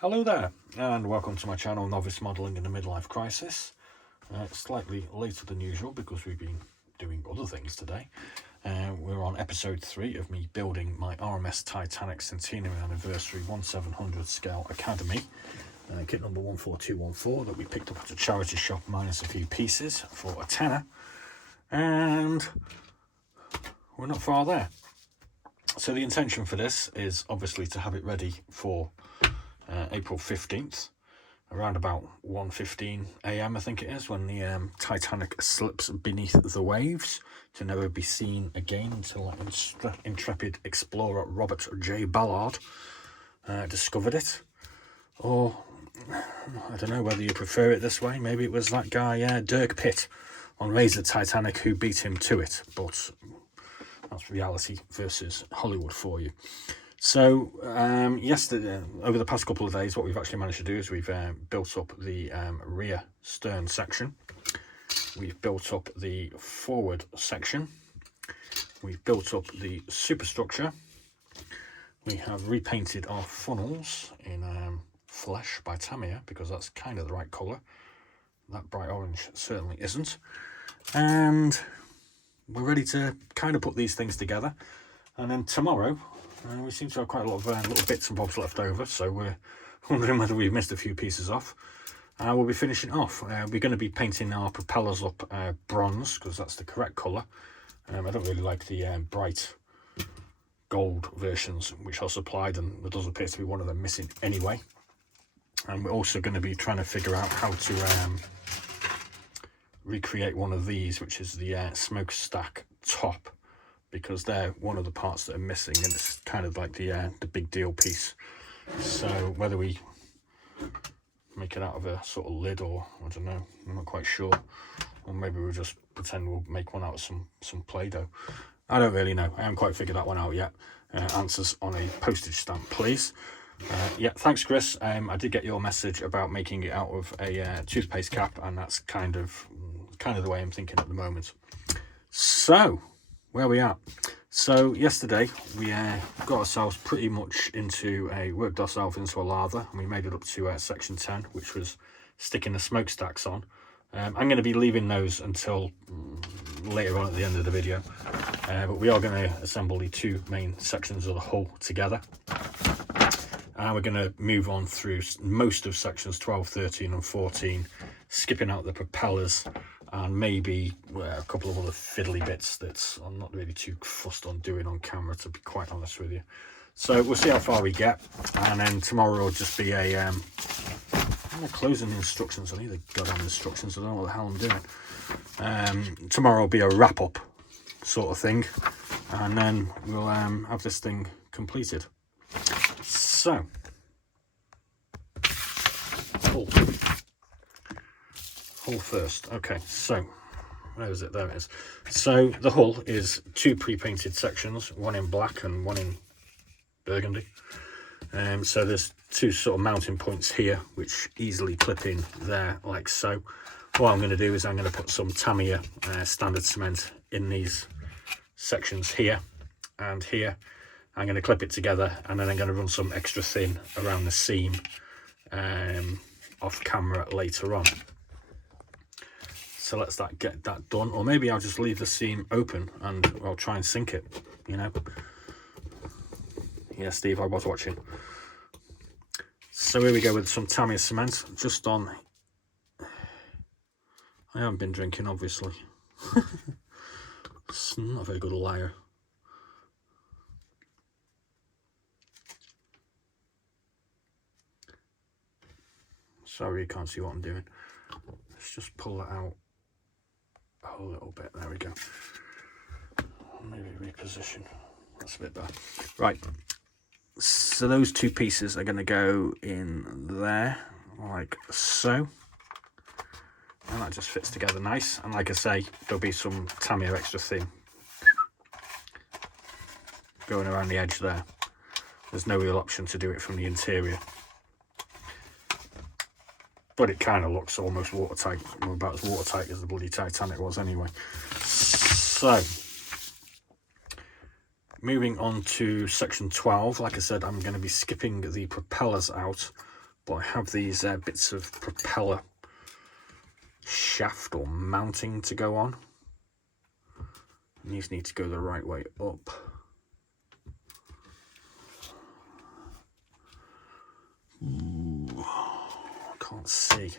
Hello there, and welcome to my channel, Novice Modelling in a Midlife Crisis. Slightly later than usual because we've been doing other things today. We're on episode 3 of me building my R.M.S Titanic Centenary Anniversary 1/700 scale Academy. Kit number 14214 that we picked up at a charity shop minus a few pieces for a tenner. And we're not far there. So the intention for this is obviously to have it ready for April 15th, around about 1:15 AM I think it is, when the Titanic slips beneath the waves to never be seen again until intrepid explorer Robert J. Ballard discovered it. Or I don't know whether you prefer it this way. Maybe it was that guy Dirk Pitt on Raise the Titanic who beat him to it, but that's reality versus Hollywood for you. So yesterday, over the past couple of days, what we've actually managed to do is we've built up the rear stern section. We've built up the forward section. We've built up the superstructure. We have repainted our funnels in flesh by Tamiya because that's kind of the right colour. That bright orange certainly isn't. And we're ready to kind of put these things together. And then tomorrow, we seem to have quite a lot of little bits and bobs left over, so we're wondering whether we've missed a few pieces off. We'll be finishing off. We're going to be painting our propellers up bronze, because that's the correct colour. I don't really like the bright gold versions which are supplied, and there does appear to be one of them missing anyway. And we're also going to be trying to figure out how to recreate one of these, which is the smokestack top, because they're one of the parts that are missing, and it's kind of like the big deal piece. So whether we make it out of a sort of lid, or I don't know, I'm not quite sure, or maybe we'll just pretend we'll make one out of some Play-Doh. I don't really know. I haven't quite figured that one out yet. Answers on a postage stamp, please. Yeah, thanks, Chris. I did get your message about making it out of a toothpaste cap, and that's kind of the way I'm thinking at the moment. So where we are. So yesterday we got ourselves pretty much worked ourselves into a lather, and we made it up to section 10, which was sticking the smokestacks on. I'm going to be leaving those until later on at the end of the video, but we are going to assemble the two main sections of the hull together, and we're going to move on through most of sections 12, 13 and 14, skipping out the propellers and maybe a couple of other fiddly bits that I'm not really too fussed on doing on camera, to be quite honest with you. So we'll see how far we get, and then tomorrow will just be a closing instructions. I need the goddamn instructions. I don't know what the hell I'm doing. Tomorrow will be a wrap-up sort of thing, and then we'll have this thing completed. So hull first. Okay, so where is it? There it is. So the hull is two pre-painted sections, one in black and one in burgundy. So there's two sort of mounting points here which easily clip in there like so. What I'm going to do is I'm going to put some Tamiya standard cement in these sections here and here. I'm going to clip it together, and then I'm going to run some extra thin around the seam off camera later on. So let's get that done, or maybe I'll just leave the seam open and I'll try and sink it, you know. Yeah, Steve, I was watching. So here we go with some Tamiya cement, just on. I haven't been drinking, obviously. It's not a very good liar. Sorry, you can't see what I'm doing. Let's just pull that out a little bit. There we go. Maybe reposition. That's a bit better. Right. So those two pieces are going to go in there, like so. And that just fits together nice. And like I say, there'll be some Tamiya extra thin going around the edge there. There's no real option to do it from the interior, but it kind of looks almost watertight, or about as watertight as the bloody Titanic was anyway. So moving on to section 12, like I said, I'm going to be skipping the propellers out but I have these bits of propeller shaft or mounting to go on. And these need to go the right way up. Ooh, I can't see.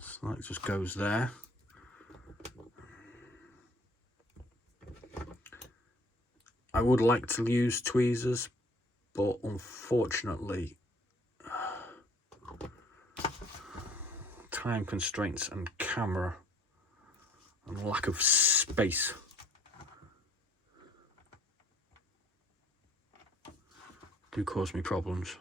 So that just goes there. I would like to use tweezers, but unfortunately, time constraints and camera and lack of space do cause me problems.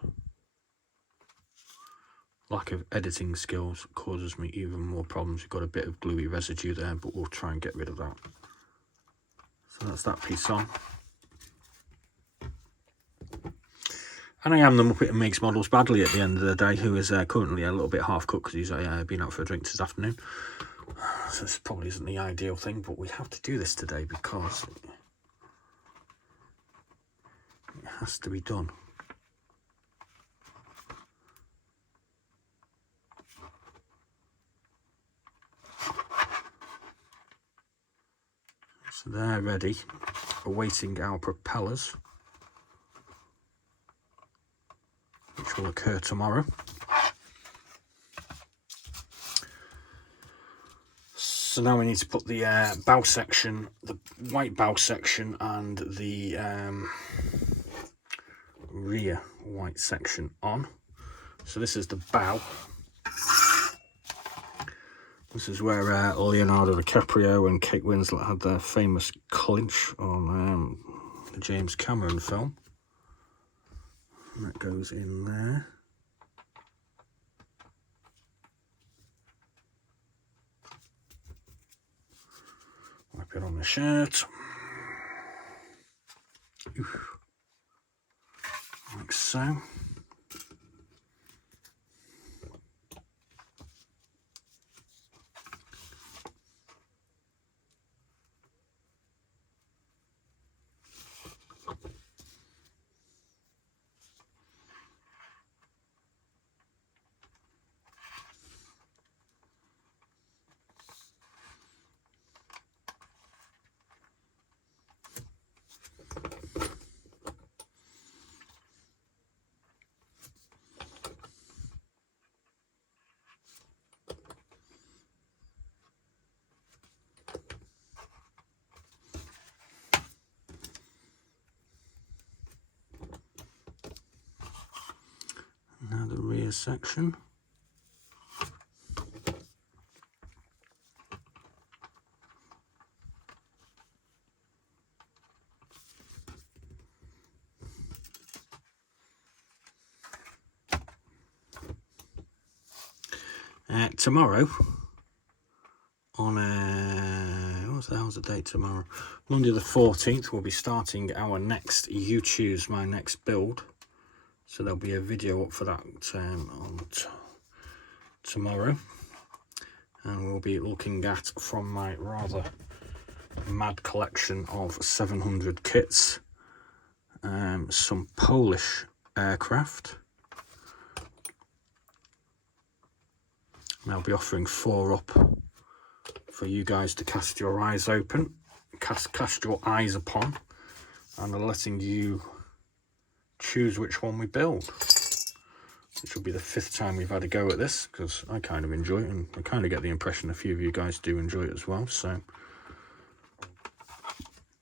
Lack of editing skills causes me even more problems. You've got a bit of gluey residue there, but we'll try and get rid of that. So that's that piece on. And I am the Muppet who makes models badly at the end of the day, who is currently a little bit half cooked because he's been out for a drink this afternoon. So this probably isn't the ideal thing, but we have to do this today because it has to be done. So they're ready, awaiting our propellers, which will occur tomorrow. So now we need to put the bow section, the white bow section and the rear white section on. So this is the bow. This is where Leonardo DiCaprio and Kate Winslet had their famous clinch on the James Cameron film. And that goes in there. Wipe it on the shirt. Oof. Like so. Now the rear section. Tomorrow, on what the hell's the date tomorrow? Monday the 14th, we'll be starting our next You Choose My Next build. So there'll be a video up for that on tomorrow. And we'll be looking at, from my rather mad collection of 700 kits, some Polish aircraft. And I'll be offering 4 up for you guys to cast your eyes open, cast your eyes upon, and I'm letting you choose which one we build. Which will be the 5th time we've had a go at this, because I kind of enjoy it, and I kind of get the impression a few of you guys do enjoy it as well. So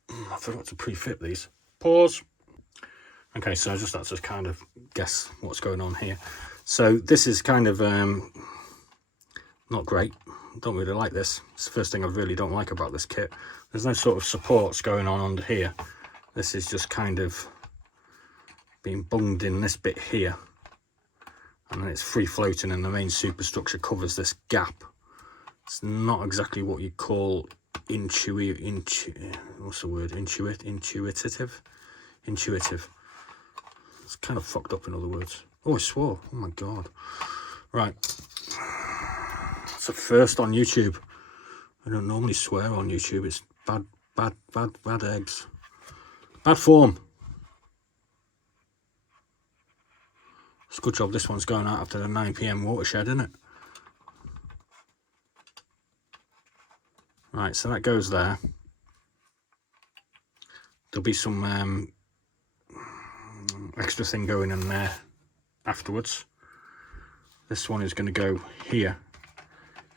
I forgot to pre-fit these. Pause. Okay, so I just had to kind of guess what's going on here. So this is kind of not great. Don't really like this. It's the first thing I really don't like about this kit. There's no sort of supports going on under here. This is just kind of being bunged in this bit here, and then it's free floating, and the main superstructure covers this gap. It's not exactly what you call what's the word? Intuitive. It's kind of fucked up, in other words. Oh, I swore. Oh my god. Right. It's a first on YouTube. I don't normally swear on YouTube. It's bad eggs. Bad form. It's a good job this one's going out after the 9 PM watershed, isn't it? Right, so that goes there. There'll be some extra thing going in there afterwards. This one is going to go here,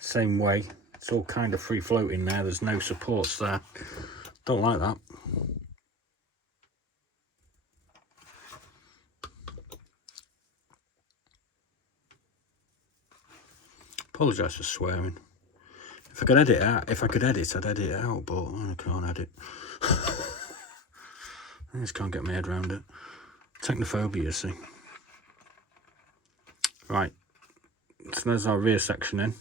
same way. It's all kind of free floating there. There's no supports there. Don't like that. Apologise for swearing. If I could edit out, I'd edit it out, but I can't edit. I just can't get my head around it. Technophobia, you see. Right, so there's our rear section in.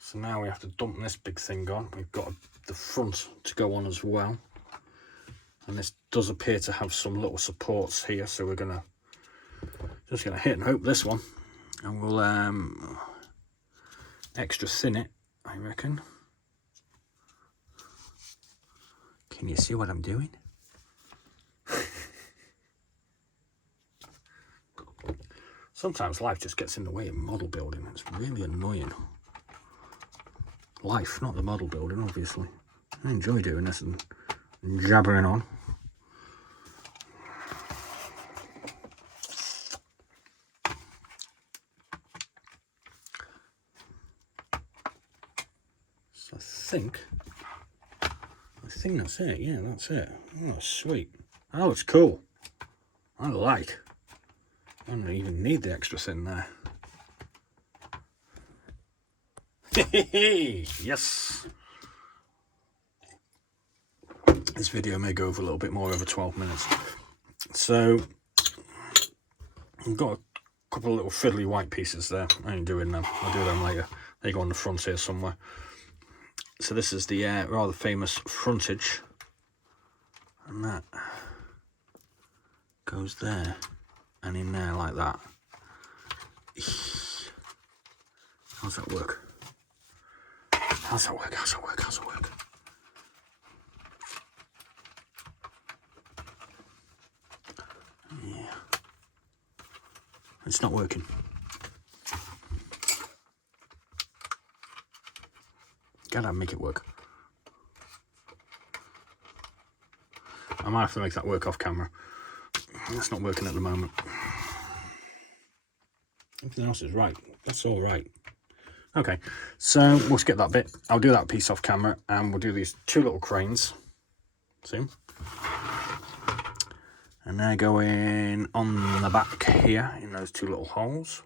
So now we have to dump this big thing on. We've got the front to go on as well. And this does appear to have some little supports here, so we're just gonna hit and hope this one, and we'll extra thin it, I reckon. Can you see what I'm doing? Sometimes life just gets in the way of model building. It's really annoying. Life, not the model building, obviously. I enjoy doing this and jabbering on. So I think that's it. Yeah, that's it. Oh, sweet. Oh, it's cool. I like. I don't even need the extra thin there. Yes. This video may go over a little bit more, over 12 minutes. So I've got a couple of little fiddly white pieces there. I ain't doing them. I'll do them later. They go on the front here somewhere. So this is the rather famous frontage, and that goes there and in there like that. How's that work? How's that work? How's that work? How's that work? Yeah. It's not working. Gotta make it work. I might have to make that work off camera. That's not working at the moment. Everything else is right. That's all right. Okay, so we'll skip that bit. I'll do that piece off camera, and we'll do these two little cranes. See? And they're going on the back here in those two little holes.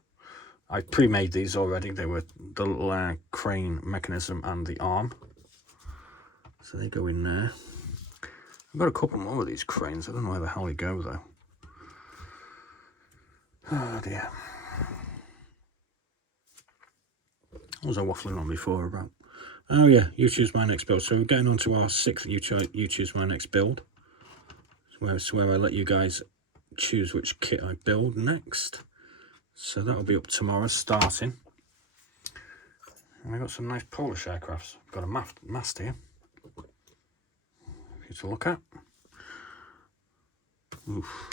I pre-made these already. They were the little crane mechanism and the arm. So they go in there. I've got a couple more of these cranes. I don't know where the hell they go though. Oh dear. What was I waffling on before about? Oh yeah, you choose my next build. So we're getting on to our 6th you choose my next build. It's where I let you guys choose which kit I build next. So that'll be up tomorrow starting. And I've got some nice Polish aircrafts. I've got a mast here for you to look at. Oof.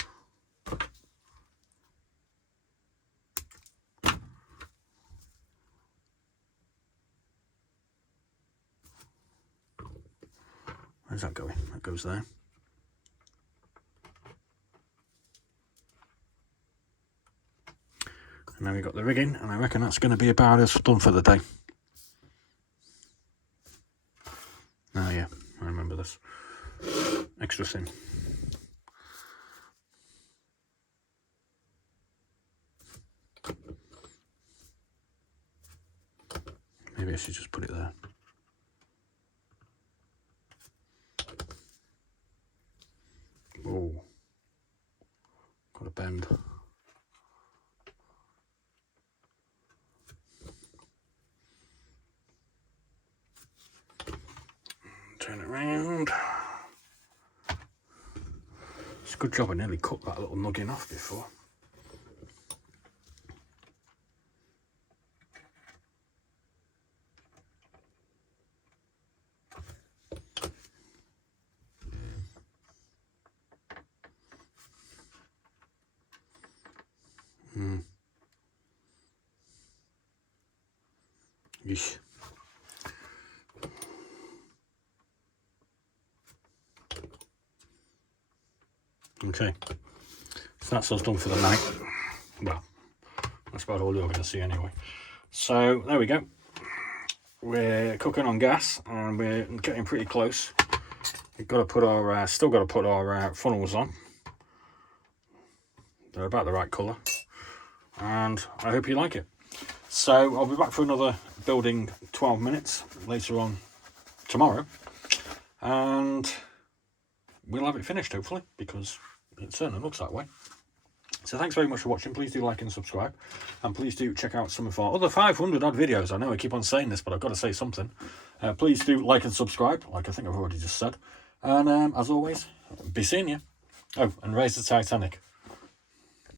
Where's that going? That goes there. And then we've got the rigging, and I reckon that's going to be about us done for the day. Oh yeah, I remember this. Extra thin. Maybe I should just put it there. Oh, got a bend. Turn it round. It's a good job I nearly cut that little nuggin off before. Yeesh. Okay, so that's us done for the night. Well, that's about all you're going to see anyway. So there we go. We're cooking on gas and we're getting pretty close. We've got to put our still got to put our funnels on. They're about the right colour, and I hope you like it. So I'll be back for another building 12 minutes later on tomorrow, and we'll have it finished hopefully, because it certainly looks that way. So thanks very much for watching. Please do like and subscribe, and please do check out some of our other 500 odd videos. I know I keep on saying this, but I've got to say something. Please do like and subscribe, like I think I've already just said, and as always, be seeing you. Oh, and raise the Titanic.